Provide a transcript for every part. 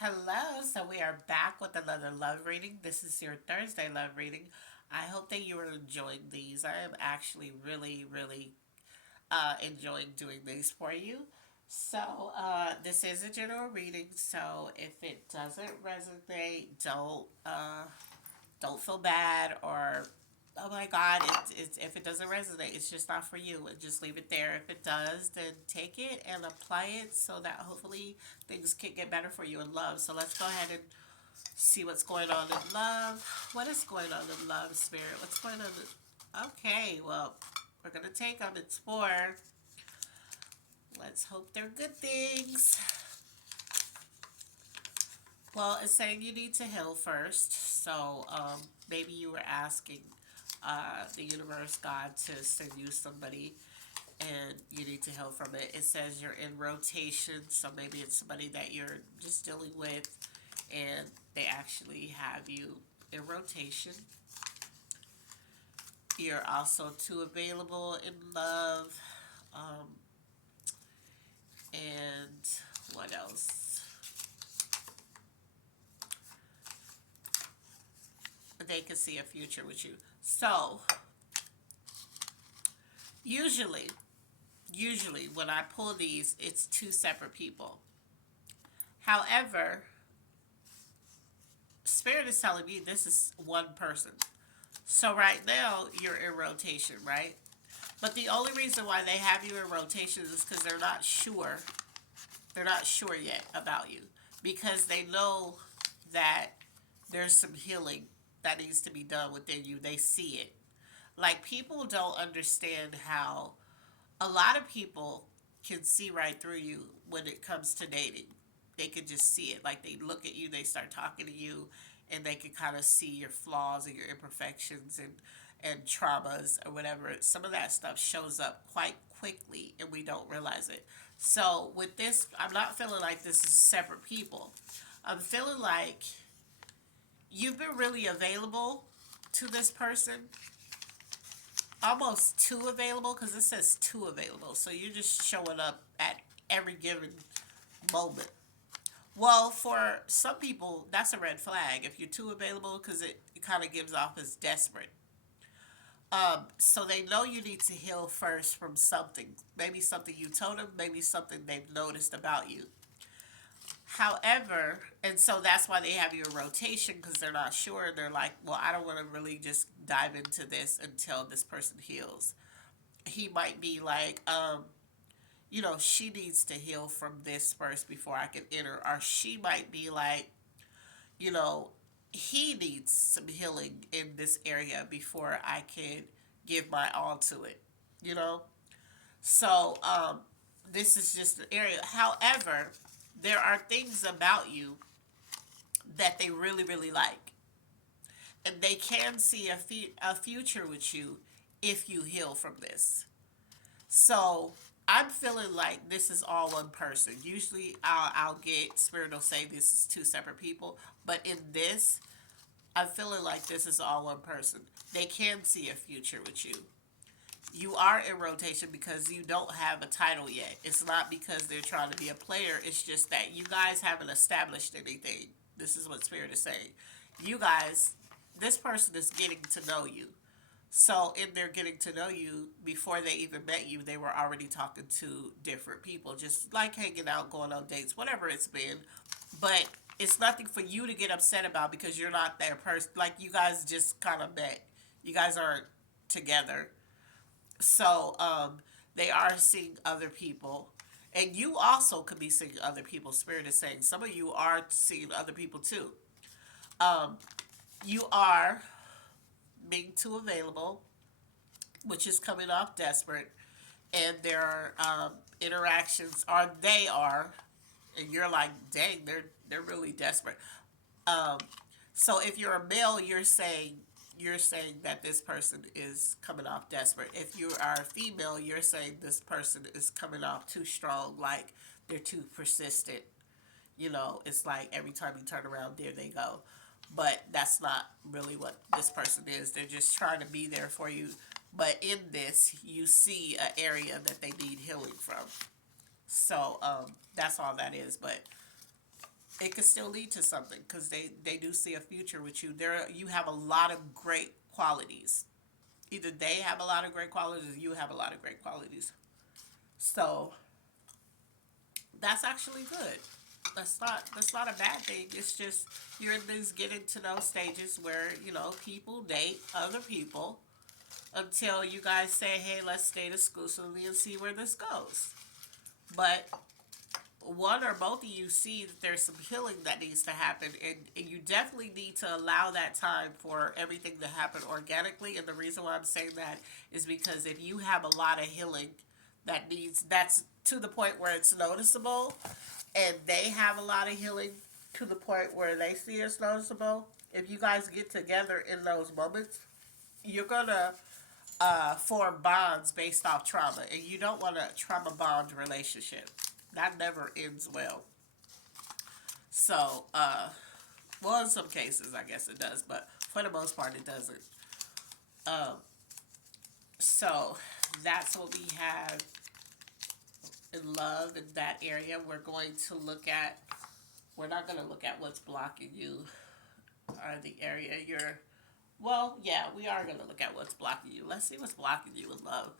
Hello, so we are back with another love reading. This is your Thursday love reading. I hope that you are enjoying these. I am actually really enjoying doing these for you. So, this is a general reading, so if it doesn't resonate, don't feel bad or oh my god, if it doesn't resonate, it's just not for you, and just leave it there. If it does, then take it and apply it so that hopefully things can get better for you in love. So let's go ahead and see what's going on in love. What is going on in love, spirit? What's going on okay, well, we're gonna take them. It's four. Let's hope they're good things. Well, it's saying you need to heal first. So maybe you were asking the universe, God, to send you somebody and you need to heal from it. It says you're in rotation, so maybe it's somebody that you're just dealing with and they actually have you in rotation. You're also too available in love. Um, and what else? They can see a future with you. So, usually, usually when I pull these, it's two separate people. However, Spirit is telling me this is one person. So right now you're in rotation, right? But the only reason why they have you in rotation is because they're not sure. They're not sure yet about you because they know that there's some healing that needs to be done within you. They see it. Like people don't understand how a lot of people can see right through you when it comes to dating. They can just see it. Like they look at you, they start talking to you, and they can kind of see your flaws and your imperfections and traumas or whatever. Some of that stuff shows up quite quickly, and we don't realize it. So with this, I'm not feeling like this is separate people. I'm feeling like you've been really available to this person, almost too available because it says too available. So you're just showing up at every given moment. Well, for some people, that's a red flag if you're too available because it kind of gives off as desperate. So they know you need to heal first from something. Maybe something you told them, maybe something they've noticed about you. However, and so that's why they have you in rotation because they're not sure. They're like, well, I don't want to really just dive into this until this person heals. He might be like, she needs to heal from this first before I can enter. Or she might be like, you know, he needs some healing in this area before I can give my all to it, you know? So this is just an area. However, there are things about you that they really, really like. And they can see a future with you if you heal from this. So I'm feeling like this is all one person. Usually I'll get Spirit will say this is two separate people, but in this, I'm feeling like this is all one person. They can see a future with you. You are in rotation because you don't have a title yet. It's not because they're trying to be a player. It's just that you guys haven't established anything. This is what Spirit is saying. You guys, this person is getting to know you. So in their getting to know you, before they even met you, they were already talking to different people, just like hanging out, going on dates, whatever it's been. But it's nothing for you to get upset about because you're not their person. Like you guys just kind of met. You guys aren't together. So they are seeing other people. And you also could be seeing other people. Spirit is saying some of you are seeing other people too. Um, you are being too available, which is coming off desperate, and there are interactions, or they are, and you're like, dang, they're really desperate. Um, so if you're a male, you're saying that this person is coming off desperate. If you are a female, you're saying this person is coming off too strong, like they're too persistent. It's like every time you turn around, there they go. But that's not really what this person is. They're just trying to be there for you. But in this, you see an area that they need healing from. So that's all that is. But it could still lead to something because they do see a future with you. You have a lot of great qualities. Either they have a lot of great qualities or you have a lot of great qualities. So that's actually good. That's not a bad thing. It's just you're in these getting to know stages where, people date other people until you guys say, hey, let's date exclusively and see where this goes. But one or both of you see that there's some healing that needs to happen, and you definitely need to allow that time for everything to happen organically. And the reason why I'm saying that is because if you have a lot of healing that's to the point where it's noticeable, and they have a lot of healing to the point where they see it's noticeable, if you guys get together in those moments, you're gonna form bonds based off trauma, and you don't want a trauma bond relationship. That never ends well. So, well, in some cases, I guess it does, but for the most part, it doesn't. Um, so that's what we have in love in that area. We're not going to look at what's blocking you or the area you're, well, yeah, we are going to look at what's blocking you. Let's see what's blocking you in love.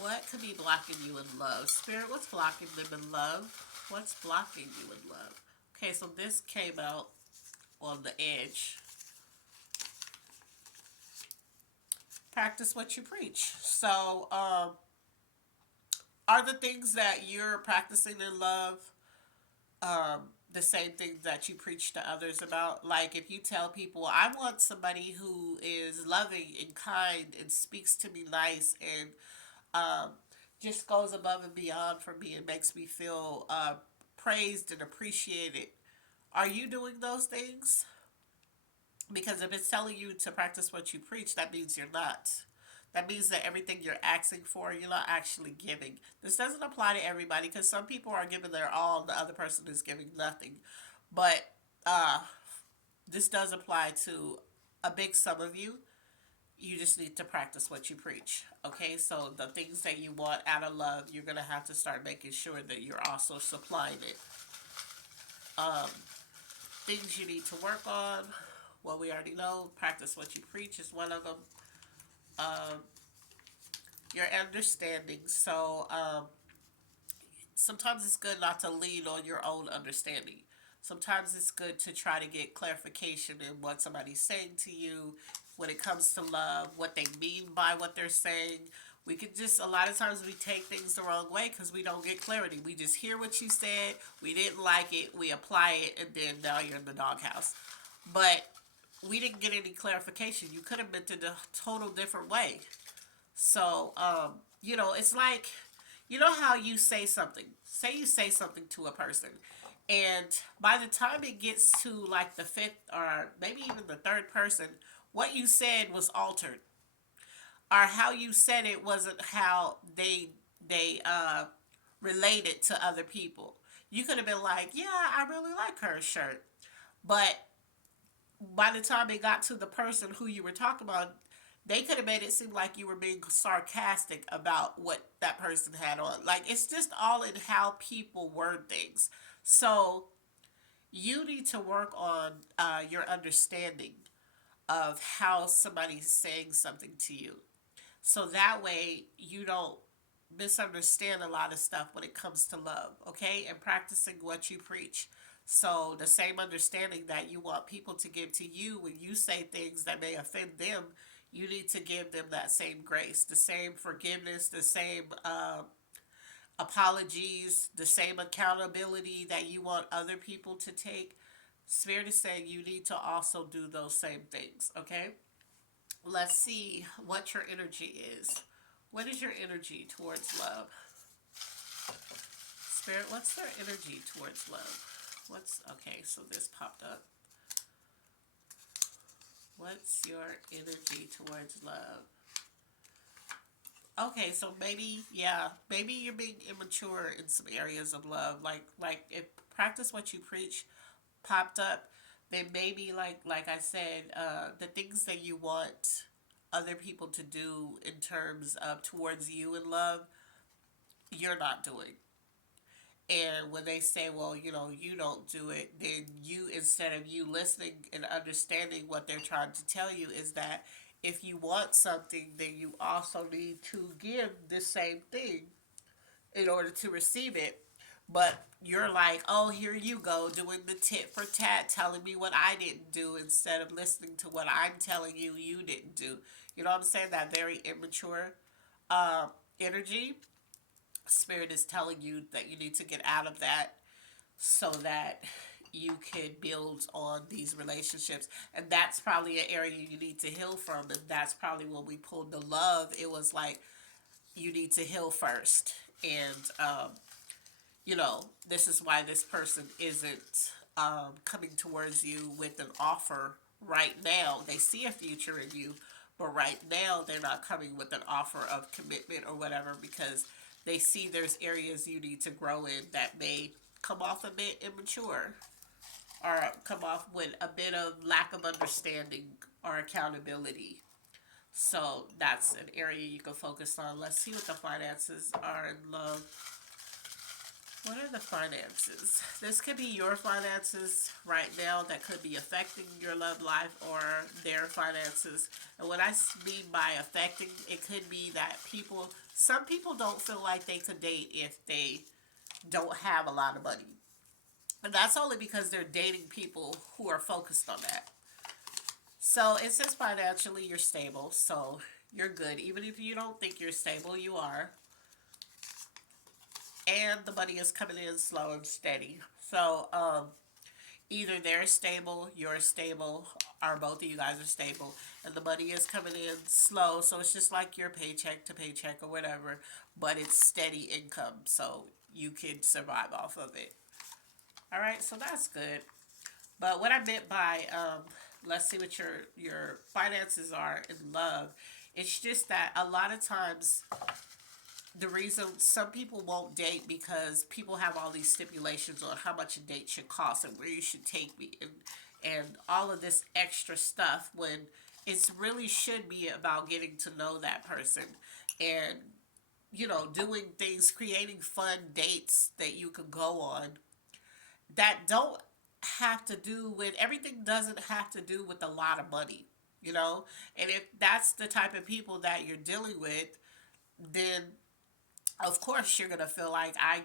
What could be blocking you in love? Spirit, what's blocking them in love? What's blocking you in love? Okay, so this came out on the edge. Practice what you preach. So, are the things that you're practicing in love the same things that you preach to others about? Like, if you tell people, I want somebody who is loving and kind and speaks to me nice and um, just goes above and beyond for me and makes me feel praised and appreciated. Are you doing those things? Because if it's telling you to practice what you preach, that means you're not. That means that everything you're asking for, you're not actually giving. This doesn't apply to everybody because some people are giving their all, and the other person is giving nothing. But uh, this does apply to a big sum of you. You just need to practice what you preach. Okay, so the things that you want out of love, you're gonna have to start making sure that you're also supplying it. Um, Things you need to work on. Well, we already know. Practice what you preach is one of them. Um, your understanding. So sometimes it's good not to lean on your own understanding. Sometimes it's good to try to get clarification in what somebody's saying to you when it comes to love, what they mean by what they're saying. We could just, a lot of times we take things the wrong way because we don't get clarity. We just hear what you said, we didn't like it, we apply it, and then now you're in the doghouse. But we didn't get any clarification. You could have meant it a total different way. So, it's like, you know how you say something. Say you say something to a person, and by the time it gets to like the fifth or maybe even the third person, what you said was altered, or how you said it wasn't how they related to other people. You could have been like, "Yeah, I really like her shirt," but by the time it got to the person who you were talking about, they could have made it seem like you were being sarcastic about what that person had on. Like, it's just all in how people word things. So you need to work on your understanding of how somebody's saying something to you. So that way you don't misunderstand a lot of stuff when it comes to love, okay? And practicing what you preach. So the same understanding that you want people to give to you when you say things that may offend them, you need to give them that same grace, the same forgiveness, the same apologies, the same accountability that you want other people to take. Spirit is saying you need to also do those same things, okay? Let's see what your energy is. What is your energy towards love? Spirit, what's their energy towards love? Okay, so this popped up. What's your energy towards love? Okay, so maybe you're being immature in some areas of love. Like if practice what you preach popped up, then maybe like I said, the things that you want other people to do in terms of towards you in love, you're not doing. And when they say, well, you don't do it, then you, instead of you listening and understanding what they're trying to tell you, is that if you want something, then you also need to give the same thing in order to receive it. But you're like, oh, here you go, doing the tit for tat, telling me what I didn't do instead of listening to what I'm telling you you didn't do. You know what I'm saying? That very immature uh, energy. Spirit is telling you that you need to get out of that so that you can build on these relationships. And that's probably an area you need to heal from. And that's probably when we pulled the love. It was like, you need to heal first. And this is why this person isn't coming towards you with an offer right now. They see a future in you, but right now they're not coming with an offer of commitment or whatever, because they see there's areas you need to grow in that may come off a bit immature, or come off with a bit of lack of understanding or accountability. So that's an area you can focus on. Let's see what the finances are in love. What are the finances? This could be your finances right now that could be affecting your love life, or their finances. And what I mean by affecting, it could be that some people don't feel like they could date if they don't have a lot of money. And that's only because they're dating people who are focused on that. So it says financially you're stable, so you're good. Even if you don't think you're stable, you are. And the money is coming in slow and steady. So either they're stable, you're stable, or both of you guys are stable, and the money is coming in slow. So it's just like your paycheck to paycheck or whatever, but it's steady income, so you can survive off of it. All right, so that's good. But what I meant by let's see what your finances are in love. It's just that a lot of times the reason some people won't date, because people have all these stipulations on how much a date should cost and where you should take me, and all of this extra stuff, when it's really should be about getting to know that person, and doing things, creating fun dates that you could go on that don't have to do with, everything doesn't have to do with a lot of money, and if that's the type of people that you're dealing with, then of course you're gonna feel like, I'm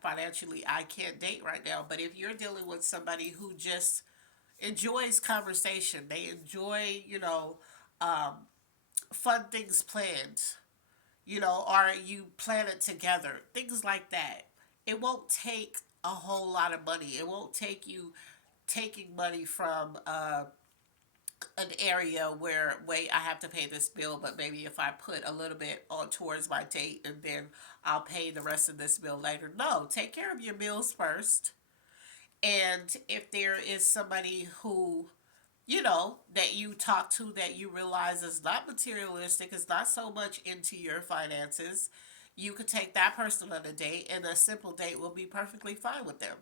financially, I can't date right now. But if you're dealing with somebody who just enjoys conversation, they enjoy, um, fun things planned, or you plan it together, things like that. It won't take a whole lot of money. It won't take you taking money from an area where, wait, I have to pay this bill, but maybe if I put a little bit on towards my date, and then I'll pay the rest of this bill later. No, take care of your bills first. And if there is somebody who, that you talk to, that you realize is not materialistic, is not so much into your finances, you could take that person on a date, and a simple date will be perfectly fine with them,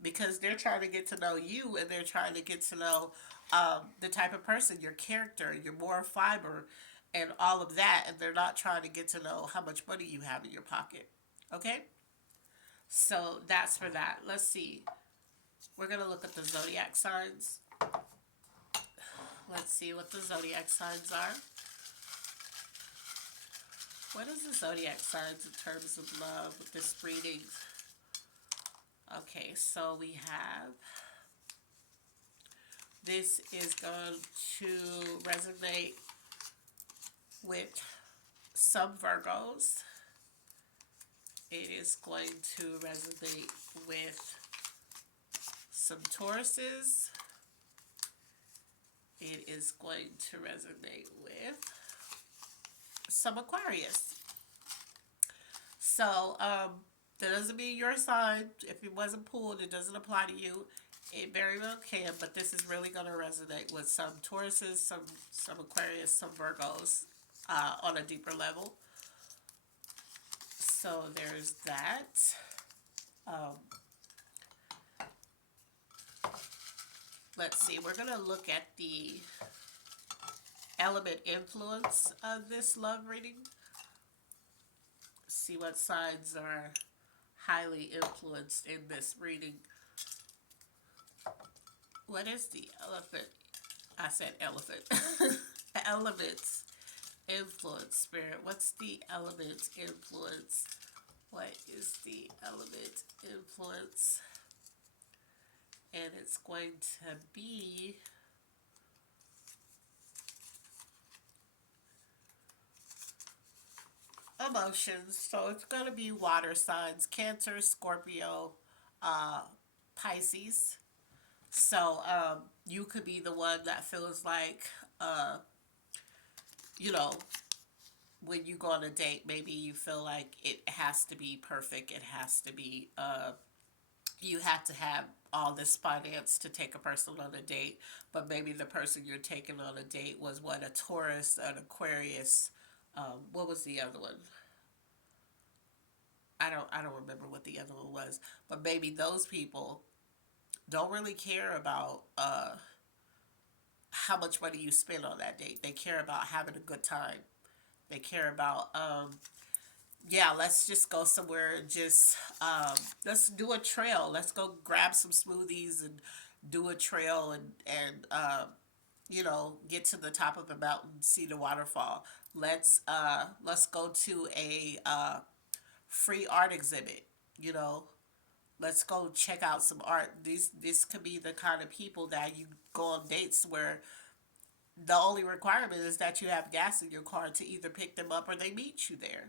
because they're trying to get to know you, and they're trying to get to know the type of person, your character, your moral fiber, and all of that, and they're not trying to get to know how much money you have in your pocket. Okay? So that's for that. Let's see. We're going to look at the zodiac signs. Let's see what the zodiac signs are. What is the zodiac signs in terms of love with this reading? Okay, so we have, this is going to resonate with some Virgos. It is going to resonate with some Tauruses. It is going to resonate with some Aquarius. So, that doesn't mean your sign. If it wasn't pulled, it doesn't apply to you. It very well can, but this is really going to resonate with some Tauruses, some Aquarius, some Virgos, on a deeper level. So there's that. Let's see. We're going to look at the element influence of this love reading. See what signs are highly influenced in this reading. What is the elephant? I said elephant. Elements influence spirit. What's the element influence? What is the element influence? And it's going to be emotions. So it's going to be water signs: Cancer, Scorpio, uh, Pisces. So you could be the one that feels like, uh, you know, when you go on a date, maybe you feel like it has to be perfect. It has to be, you have to have all this finance to take a person on a date. But maybe the person you're taking on a date was what, a Taurus, an Aquarius. What was the other one? I don't remember what the other one was. But maybe those people don't really care about how much money you spend on that date. They care about having a good time. They care about, yeah, let's just go somewhere and just, let's do a trail. Let's go grab some smoothies and do a trail and get to the top of the mountain, see the waterfall. Let's go to a free art exhibit. You know, let's go check out some art. This could be the kind of people that you go on dates where the only requirement is that you have gas in your car to either pick them up or they meet you there.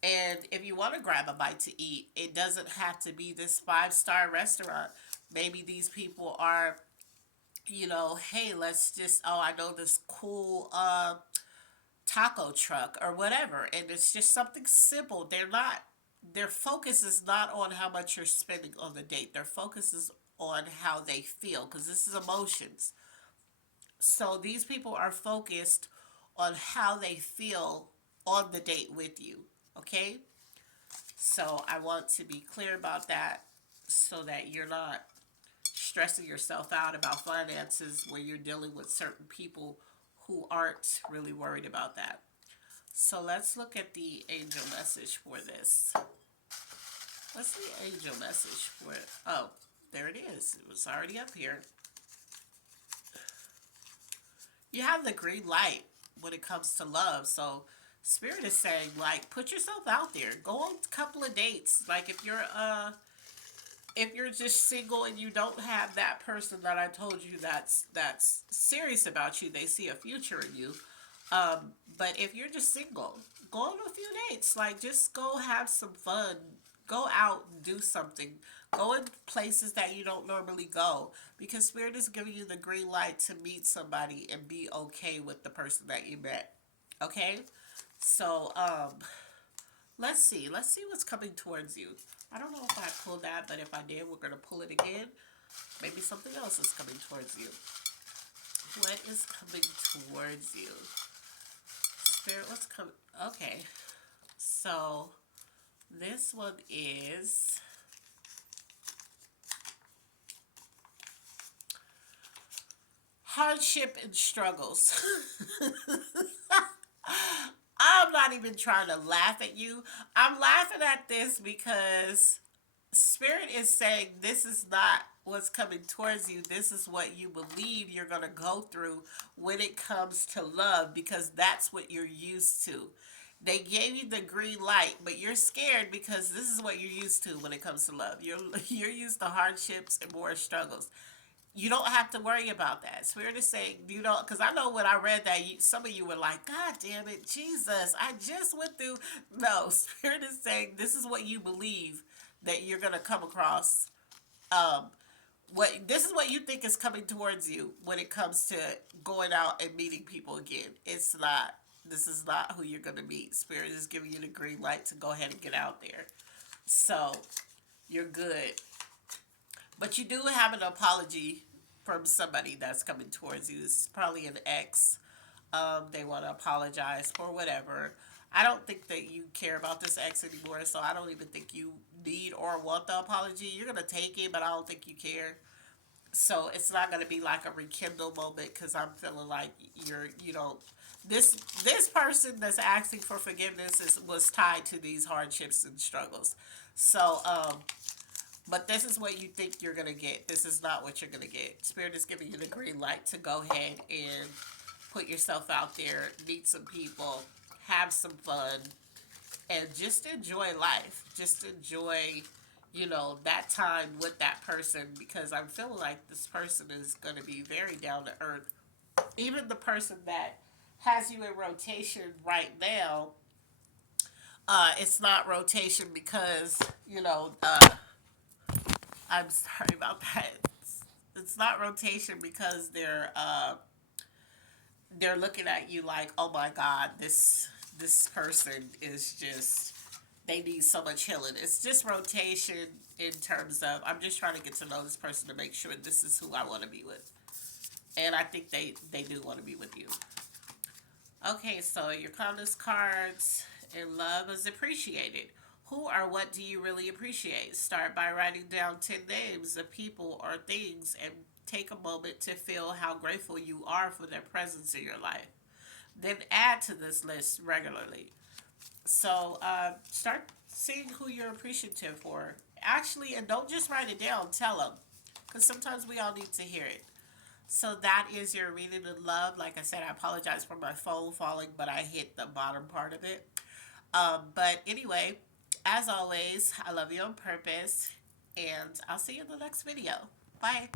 And if you want to grab a bite to eat, it doesn't have to be this five-star restaurant. Maybe these people are, hey, let's just, oh, I know this cool taco truck or whatever. And it's just something simple. Their focus is not on how much you're spending on the date. Their focus is on how they feel, because this is emotions. So these people are focused on how they feel on the date with you. Okay? So I want to be clear about that so that you're not stressing yourself out about finances when you're dealing with certain people who aren't really worried about that. So let's look at the angel message for this. What's the angel message for it? Oh, there it is. It was already up here. You have the green light when it comes to love. So Spirit is saying, like, put yourself out there. Go on a couple of dates. Like, if you're just single and you don't have that person that I told you that's serious about you, they see a future in you. But if you're just single, go on a few dates. Like, just go have some fun. Go out and do something. Go in places that you don't normally go, because Spirit is giving you the green light to meet somebody and be okay with the person that you met. Okay? So, let's see. Let's see what's coming towards you. I don't know if I pulled that, but if I did, we're going to pull it again. Maybe something else is coming towards you. What is coming towards you? Spirit, what's coming? Okay. So, this one is hardship and struggles. I'm not even trying to laugh at you. I'm laughing at this because Spirit is saying this is not what's coming towards you. This is what you believe you're going to go through when it comes to love, because that's what you're used to. They gave you the green light, but you're scared because this is what you're used to when it comes to love. You're used to hardships and more struggles. You don't have to worry about that. Spirit is saying, because I know when I read that, some of you were like, God damn it, Jesus, I just went through. No, Spirit is saying this is what you believe that you're going to come across. Um, this is what you think is coming towards you when it comes to going out and meeting people again. It's not. This is not who you're going to meet. Spirit is giving you the green light to go ahead and get out there. So, you're good. But you do have an apology from somebody that's coming towards you. This is probably an ex. They want to apologize for whatever. I don't think that you care about this ex anymore, so I don't even think you need or want the apology. You're going to take it, but I don't think you care. So it's not going to be like a rekindle moment, because I'm feeling like you don't. This person that's asking for forgiveness was tied to these hardships and struggles. So, but this is what you think you're gonna get. This is not what you're gonna get. Spirit is giving you the green light to go ahead and put yourself out there, meet some people, have some fun, and just enjoy life. Just enjoy, that time with that person, because I'm feeling like this person is going to be very down to earth. Even the person that has you in rotation right now, it's not rotation because, I'm sorry about that. It's not rotation because they're looking at you like, oh my God, this person is just, they need so much healing. It's just rotation in terms of, I'm just trying to get to know this person to make sure this is who I want to be with. And I think they do want to be with you. Okay, so your kindness cards in love is appreciated. Who or what do you really appreciate? Start by writing down 10 names of people or things and take a moment to feel how grateful you are for their presence in your life. Then add to this list regularly. So start seeing who you're appreciative for. Actually, and don't just write it down, tell them. Because sometimes we all need to hear it. So that is your reading of love. Like I said, I apologize for my phone falling, but I hit the bottom part of it. But anyway, as always, I love you on purpose, and I'll see you in the next video. Bye.